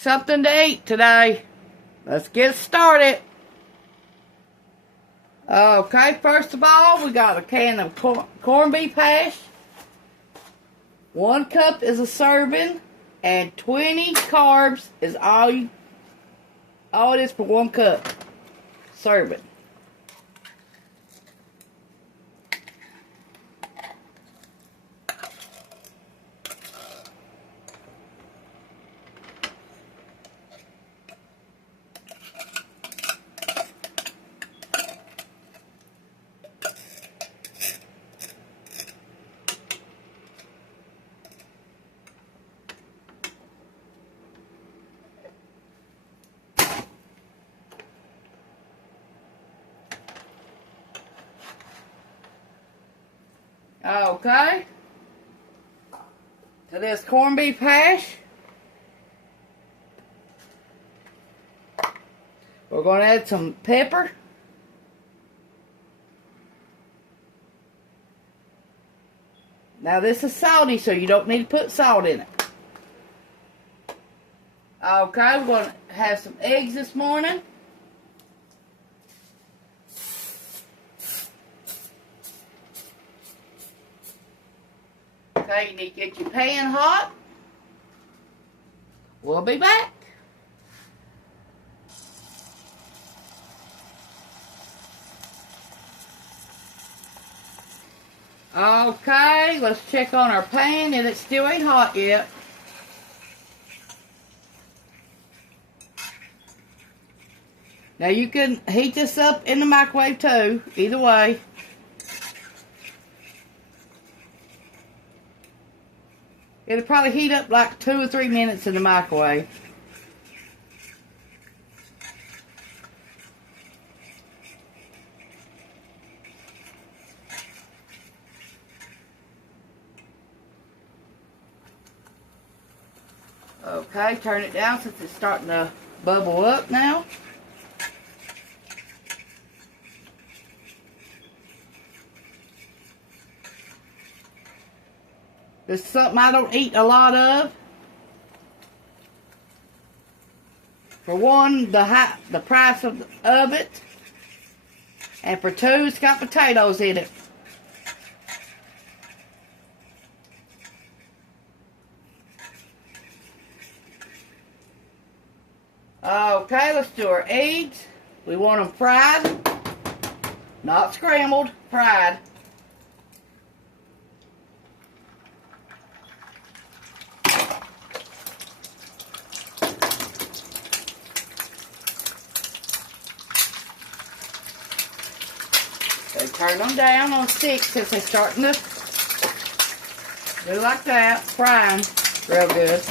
something to eat today. Let's get started. Okay, first of all, we got a can of corned beef hash. 1 cup is a serving, and 20 carbs is all it is for 1 cup serving. Okay, to this corned beef hash, we're going to add some pepper. Now this is salty, so you don't need to put salt in it. Okay, we're going to have some eggs this morning. Okay, you need to get your pan hot. We'll be back. Okay, let's check on our pan, and it still ain't hot yet. Now you can heat this up in the microwave too, either way. It'll probably heat up like 2 or 3 minutes in the microwave. Okay, turn it down since it's starting to bubble up now. This is something I don't eat a lot of. For one, the price of it. And for 2, it's got potatoes in it. Okay, let's do our eggs. We want them fried. Not scrambled, fried. So turn them down on 6 since they're starting to do like that, frying real good.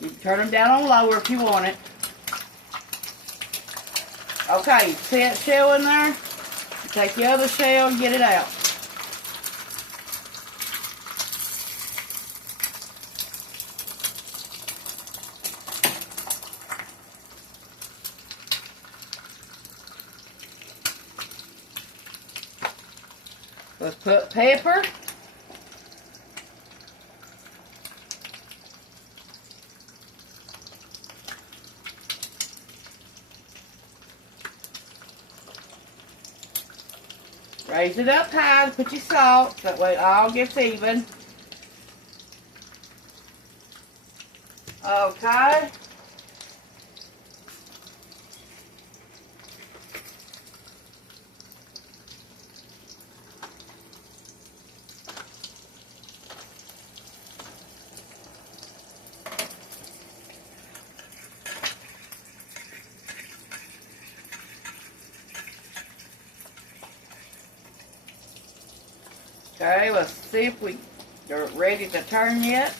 You can turn them down on lower if you want it. Okay, see that shell in there? You take the other shell and get it out. Let's put pepper. Raise it up high, put your salt, that way it all gets even. Okay. Okay, let's see if they're ready to turn yet.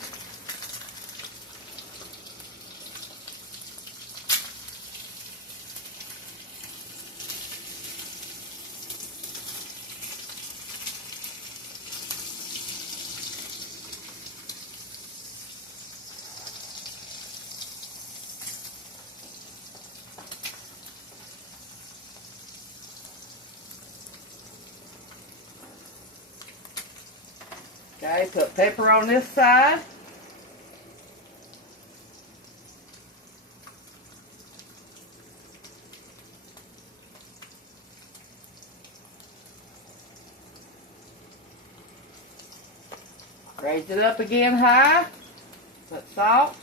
Okay, put pepper on this side. Raise it up again high. Put salt.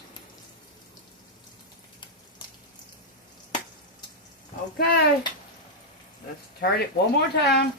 Okay. Let's turn it one more time.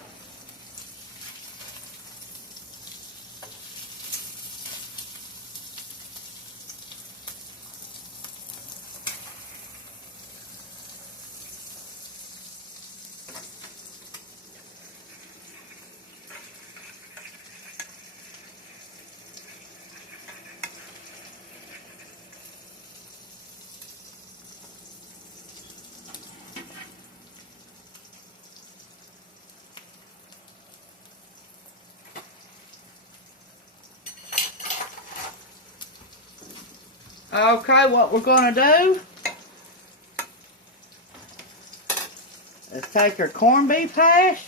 Okay, what we're going to do is take our corned beef hash,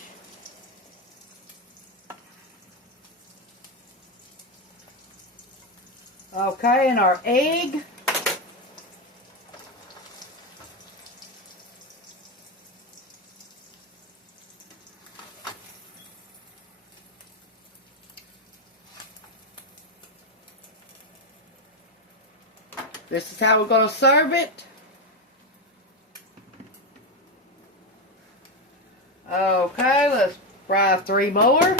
okay, and our egg, this is how we're going to serve it. Okay, let's fry 3 more.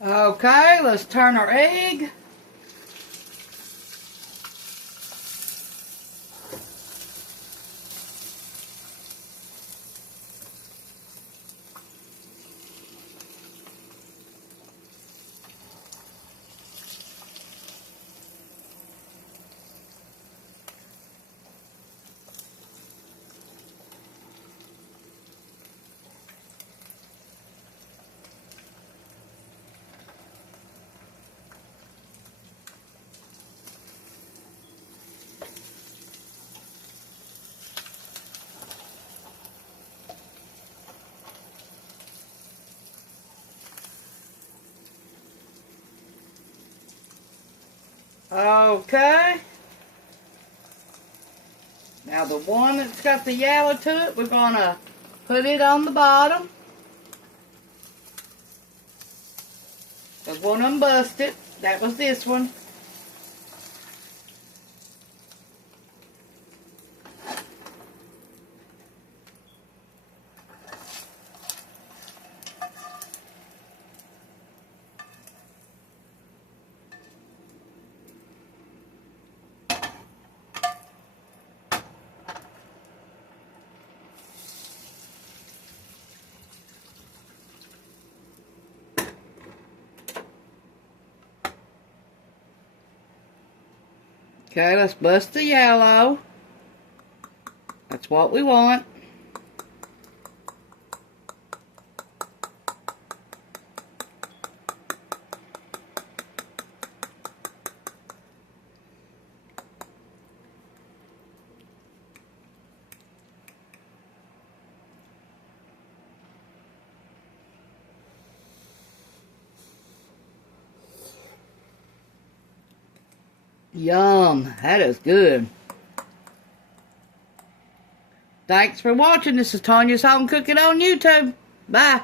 Okay, let's turn our egg. Okay. Now the one that's got the yellow to it, we're going to put it on the bottom. There's one of them busted. That was this one. Okay, let's bust the yellow. That's what we want. Yum, that is good. Thanks for watching. This is Tanya's Home Cooking on YouTube. Bye.